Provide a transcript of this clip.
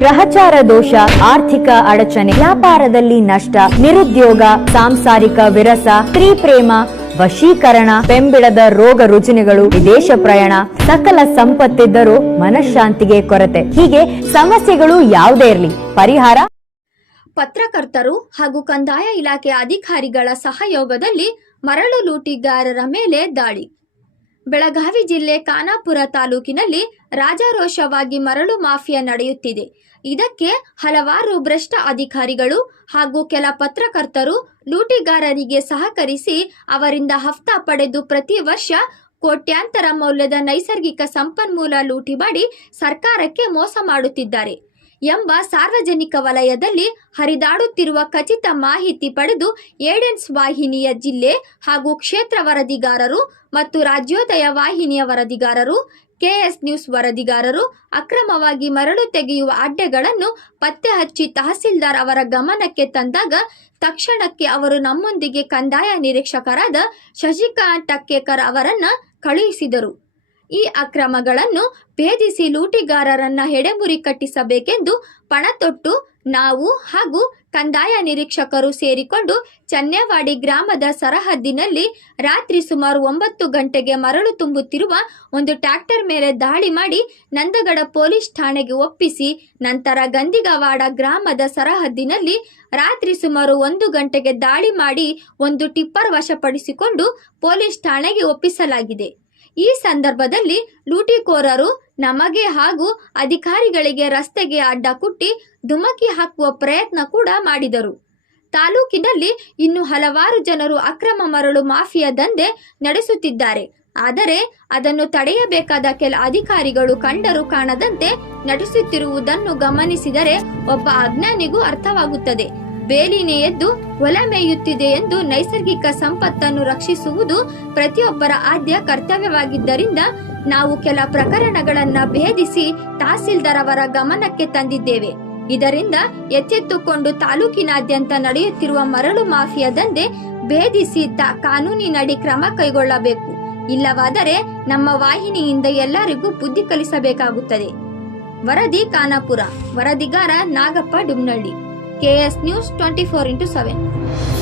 ಗ್ರಹಚಾರ ದೋಷ, ಆರ್ಥಿಕ ಅಡಚಣೆ, ವ್ಯಾಪಾರದಲ್ಲಿ ನಷ್ಟ, ನಿರುದ್ಯೋಗ, ಸಾಂಸಾರಿಕ ವಿರಸ, ಸ್ತ್ರೀ ಪ್ರೇಮ, ವಶೀಕರಣ, ಬೆಂಬಿಡದ ರೋಗ ರುಜಿನಗಳು, ವಿದೇಶ ಪ್ರಯಾಣ, ಸಕಲ ಸಂಪತ್ತಿದ್ದರೂ ಮನಃಶಾಂತಿಗೆ ಕೊರತೆ. ಹೀಗೆ ಸಮಸ್ಯೆಗಳು ಯಾವುದೇ ಇರಲಿ. ಪರಿಹಾರ? ಪತ್ರಕರ್ತರು ಹಾಗೂ ಕಂದಾಯ ಇಲಾಖೆ ಅಧಿಕಾರಿಗಳ ಸಹಯೋಗದಲ್ಲಿ ಮರಳು ಲೂಟಿಗಾರರ ಮೇಲೆ ದಾಳಿ. ಬೆಳಗಾವಿ ಜಿಲ್ಲೆ ಖಾನಾಪುರ ತಾಲೂಕಿನಲ್ಲಿ ರಾಜಾರೋಷವಾಗಿ ಮರಳು ಮಾಫಿಯಾ ನಡೆಯುತ್ತಿದೆ. ಇದಕ್ಕೆ ಹಲವಾರು ಭ್ರಷ್ಟ ಅಧಿಕಾರಿಗಳು ಹಾಗೂ ಕೆಲ ಪತ್ರಕರ್ತರು ಲೂಟಿಗಾರರಿಗೆ ಸಹಕರಿಸಿ ಅವರಿಂದ ಹಫ್ತಾ ಪಡೆದು ಪ್ರತಿ ವರ್ಷ ಕೋಟ್ಯಾಂತರ ಮೌಲ್ಯದ ನೈಸರ್ಗಿಕ ಸಂಪನ್ಮೂಲ ಲೂಟಿ ಮಾಡಿ ಸರ್ಕಾರಕ್ಕೆ ಮೋಸ ಮಾಡುತ್ತಿದ್ದಾರೆ. ಎಂಬ ಸಾರ್ವಜನಿಕ ವಲಯದಲ್ಲಿ ಹರಿದಾಡುತ್ತಿರುವ ಖಚಿತ ಮಾಹಿತಿ ಪಡೆದು ಏಡೆನ್ಸ್ ವಾಹಿನಿಯ ಜಿಲ್ಲೆ ಹಾಗೂ ಕ್ಷೇತ್ರ ವರದಿಗಾರರು ಮತ್ತು ರಾಜ್ಯೋದಯ ವಾಹಿನಿಯ ವರದಿಗಾರರು, ಕೆಎಸ್ ನ್ಯೂಸ್ ವರದಿಗಾರರು ಅಕ್ರಮವಾಗಿ ಮರಳು ತೆಗೆಯುವ ಅಡ್ಡೆಗಳನ್ನು ಪತ್ತೆ ಹಚ್ಚಿ ತಹಸೀಲ್ದಾರ್ ಅವರ ಗಮನಕ್ಕೆ ತಂದಾಗ ತಕ್ಷಣಕ್ಕೆ ಅವರು ನಮ್ಮೊಂದಿಗೆ ಕಂದಾಯ ನಿರೀಕ್ಷಕರಾದ ಶಶಿಕಾಂತ್ ಟಕ್ಕೇಕರ್ ಅವರನ್ನ ಕಳುಹಿಸಿದರು. ಈ ಅಕ್ರಮಗಳನ್ನು ಭೇದಿಸಿ ಲೂಟಿಗಾರರನ್ನ ಹೆಡೆಮುರಿ ಕಟ್ಟಿಸಬೇಕೆಂದು ಪಣತೊಟ್ಟು ನಾವು ಹಾಗೂ ಕಂದಾಯ ನಿರೀಕ್ಷಕರು ಸೇರಿಕೊಂಡು ಚನ್ನೇವಾಡಿ ಗ್ರಾಮದ ಸರಹದ್ದಿನಲ್ಲಿ ರಾತ್ರಿ ಸುಮಾರು ಒಂಬತ್ತು ಗಂಟೆಗೆ ಮರಳು ತುಂಬುತ್ತಿರುವ ಒಂದು ಟ್ರ್ಯಾಕ್ಟರ್ ಮೇಲೆ ದಾಳಿ ಮಾಡಿ ನಂದಗಡ ಪೊಲೀಸ್ ಠಾಣೆಗೆ ಒಪ್ಪಿಸಿ ನಂತರ ಗಂದಿಗವಾಡ ಗ್ರಾಮದ ಸರಹದ್ದಿನಲ್ಲಿ ರಾತ್ರಿ ಸುಮಾರು ಒಂದು ಗಂಟೆಗೆ ದಾಳಿ ಮಾಡಿ ಒಂದು ಟಿಪ್ಪರ್ ವಶಪಡಿಸಿಕೊಂಡು ಪೊಲೀಸ್ ಠಾಣೆಗೆ ಒಪ್ಪಿಸಲಾಗಿದೆ. ಈ ಸಂದರ್ಭದಲ್ಲಿ ಲೂಟಿಕೋರರು ನಮಗೆ ಹಾಗೂ ಅಧಿಕಾರಿಗಳಿಗೆ ರಸ್ತೆಗೆ ಅಡ್ಡ ಕುಟ್ಟಿ ಧುಮಕಿ ಹಾಕುವ ಪ್ರಯತ್ನ ಕೂಡ ಮಾಡಿದರು. ತಾಲೂಕಿನಲ್ಲಿ ಇನ್ನು ಹಲವಾರು ಜನರು ಅಕ್ರಮ ಮರಳು ಮಾಫಿಯಾ ದಂಧೆ ನಡೆಸುತ್ತಿದ್ದಾರೆ. ಆದರೆ ಅದನ್ನು ತಡೆಯಬೇಕಾದ ಕೆಲ ಅಧಿಕಾರಿಗಳು ಕಂಡರೂ ಕಾಣದಂತೆ ನಟಿಸುತ್ತಿರುವುದನ್ನು ಗಮನಿಸಿದರೆ ಒಬ್ಬ ಅಜ್ಞಾನಿಗೂ ಅರ್ಥವಾಗುತ್ತದೆ. ಬೇಲಿನೇ ಎದ್ದು ಹೊಲ ಮೇಯುತ್ತಿದೆ ಎಂದು ನೈಸರ್ಗಿಕ ಸಂಪತ್ತನ್ನು ರಕ್ಷಿಸುವುದು ಪ್ರತಿಯೊಬ್ಬರ ಆದ್ಯ ಕರ್ತವ್ಯವಾಗಿದ್ದರಿಂದ ನಾವು ಕೆಲ ಪ್ರಕರಣಗಳನ್ನ ಭೇದಿಸಿ ತಹಸೀಲ್ದಾರ್ ಅವರ ಗಮನಕ್ಕೆ ತಂದಿದ್ದೇವೆ. ಇದರಿಂದ ಎಚ್ಚೆತ್ತುಕೊಂಡು ತಾಲೂಕಿನಾದ್ಯಂತ ನಡೆಯುತ್ತಿರುವ ಮರಳು ಮಾಫಿಯಾ ದಂಧೆ ಭೇದಿಸಿ ತ ಕಾನೂನಿನಡಿ ಕ್ರಮ ಕೈಗೊಳ್ಳಬೇಕು. ಇಲ್ಲವಾದರೆ ನಮ್ಮ ವಾಹಿನಿಯಿಂದ ಎಲ್ಲರಿಗೂ ಬುದ್ಧಿ ಕಲಿಸಬೇಕಾಗುತ್ತದೆ. ವರದಿ Khanapur, ವರದಿಗಾರ Nagappa ಡುಮ್ನಳ್ಳಿ. KS News 24 into 7.